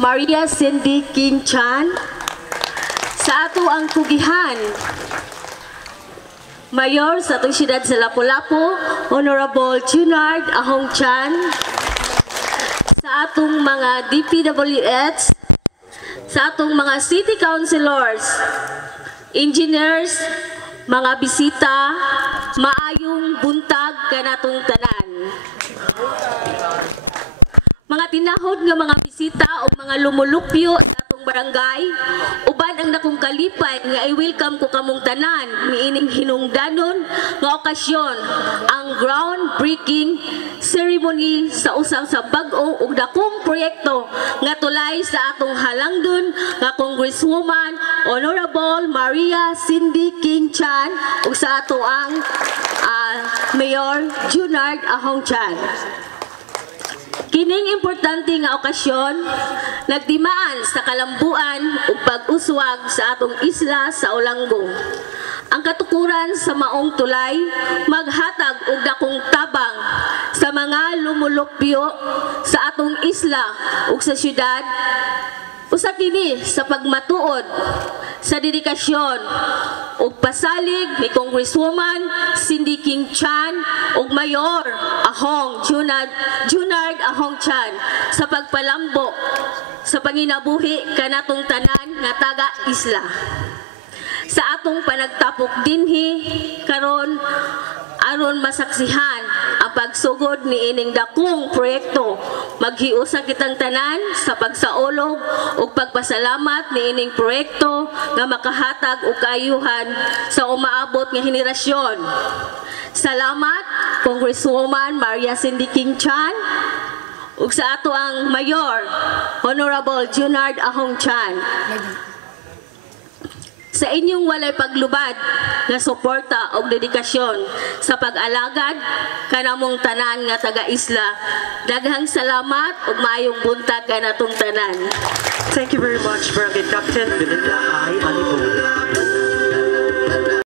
Maria Cindy King Chan. Sa ato ang tugihan, Mayor sa atong siyudad sa Lapu-Lapu, Honorable Junard Ahong Chan. Sa atong mga DPWH, sa atong mga city councilors, engineers, mga bisita, maayong buntag kanatong tanan. Mga tinahod nga mga bisita o mga lumulupyo sa atong barangay, uban ang nakong kalipay nga i-welcome ko kamong tanan niining hinungdanon nga okasyon ang groundbreaking ceremony sa usang sa bag-o ug dakong proyekto nga tulay sa atong halangdon nga Congresswoman Honorable Maria Cindy King Chan ug sa ato ang Mayor Junard Ahong Chan. Kining importante nga okasyon, nagdimaan sa kalambuan ug pag-uswag sa atong isla sa Olanggo. Ang katukuran sa maong tulay, maghatag og dakong tabang sa mga lumulupyo sa atong isla ug sa syudad. Usa kini sa pagmatuod sa dedikasyon ug pasalig ni Congresswoman Cindy King Chan ug Mayor Ahong Junard Ahong Chan sa pagpalambo sa panginabuhi kanatong tanan nga taga-isla. Sa atong panagtapok dinhi karon aron masaksihan ang pagsugod ni ining dakong proyekto, maghiusa kitang tanan sa pagsaolog ug pagpasalamat ni ining proyekto nga makahatag og kaayuhan sa umaabot nga henerasyon. Salamat Congresswoman Maria Cindy King Chan ug sa ato ang Mayor Honorable Junard Ahong Chan. Sa inyong walay paglubad nga suporta o dedikasyon sa pag-alagad kanamong tanan nga taga-isla. Daghang salamat ug maayong buntag kanatong tanan. Thank you very much, Barangay Captain Belinda I. Alibo.